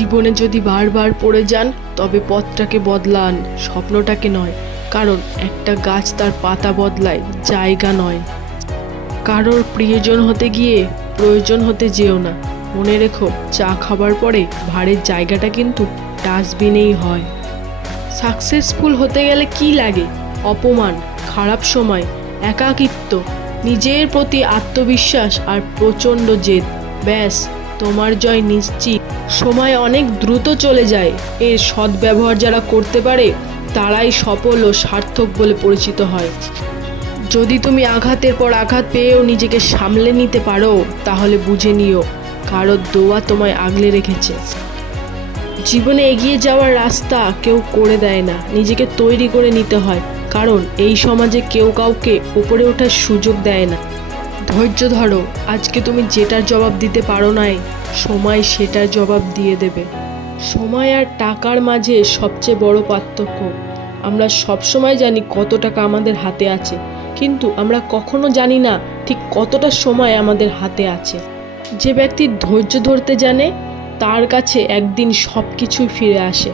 জীবনে যদি বারবার পড়ে যান তবে পথটাকে বদলান, স্বপ্নটাকে নয়। কারণ একটা গাছ তার পাতা বদলায়, জায়গা নয়। কারোর প্রিয়জন হতে গিয়ে প্রয়োজন হতে যেও না। মনে রেখো, চা খাবার পরে ভাঁড়ের জায়গাটা কিন্তু ডাস্টবিনেই হয়। সাকসেসফুল হতে গেলে কি লাগে? অপমান, খারাপ সময়, একাকিত্ব, নিজের প্রতি আত্মবিশ্বাস আর প্রচণ্ড জেদ। ব্যাস, তোমার জয় নিশ্চিত। সময় অনেক দ্রুত চলে যায়। এর সদ্ব্যবহার যারা করতে পারে তারাই সফল ও সার্থক বলে পরিচিত হয়। যদি তুমি আঘাতের পর আঘাত পেয়েও নিজেকে সামলে নিতে পারো, তাহলে বুঝে নিও কারোর দোয়া তোমায় আগলে রেখেছে। জীবনে এগিয়ে যাওয়ার রাস্তা কেউ করে দেয় না, নিজেকে তৈরি করে নিতে হয়। কারণ এই সমাজে কেউ কাউকে উপরে ওঠার সুযোগ দেয় না। ধৈর্য ধরো, আজকে তুমি যেটার জবাব দিতে পারো নাই, সময় সেটার জবাব দিয়ে দেবে। সময় আর টাকার মাঝে সবচেয়ে বড় পার্থক্য, আমরা সবসময় জানি কত টাকা আমাদের হাতে আছে, কিন্তু আমরা কখনো জানি না ঠিক কতটা সময় আমাদের হাতে আছে। যে ব্যক্তি ধৈর্য ধরতে জানে তার কাছে একদিন সব কিছুই ফিরে আসে।